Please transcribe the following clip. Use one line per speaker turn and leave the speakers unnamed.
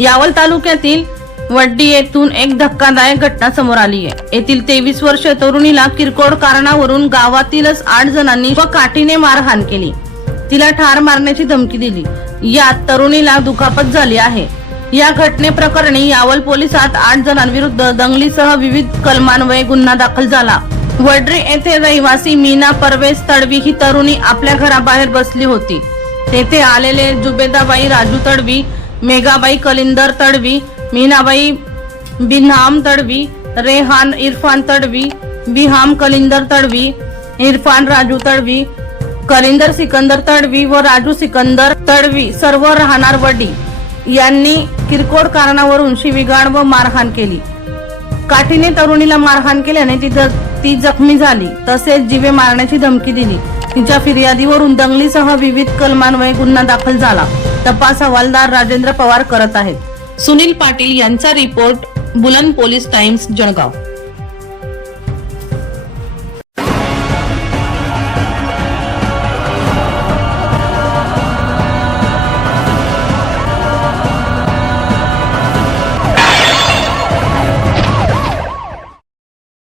यावल तालुक्यातील वड्डी येथून एक धक्कादायक घटना समोर आली आहे. येथील तेवीस वर्ष तरुणीला किरकोळ कारणावरून गावातीलच आठ जणांनी व काठीने मारहाण केली. तिला ठार मारण्याची धमकी दिली. यात तरुणीला दुखापत झाली आहे. या घटनेप्रकरणी यावल पोलिसात आठ जणांविरुद्ध दंगलीसह विविध कलमान्वये गुन्हा दाखल झाला. वड्रे येथे रहिवासी मीना परवेज तडवी ही तरुणी आपल्या घराबाहेर बसली होती. तेथे आलेले जुबेदाबाई राजू तडवी मेघाबाई कलिंदर तडवी मीनाबाई बिनहाम तडवी रेहान इरफान तडवी बिहाम कलिंदर तडवी इरफान राजू तडवी कलिंदर सिकंदर तडवी व राजू सिकंदर तडवी सर्व राहणार वडी यांनी किरकोळ कारणावरून शिविगाड व मारहाण केली. काठीने तरुणीला मारहाण केल्याने ती ज- ती जखमी झाली. तसेच जीवे मारण्याची धमकी दिली. तिच्या फिर्यादीवरून दंगलीसह विविध कलमान्वये गुन्हा दाखल झाला. तपास हवालदार राजेंद्र पवार करत आहेत. सुनील पाटील यांचा रिपोर्ट बुलंद पोलीस टाइम्स जळगाव.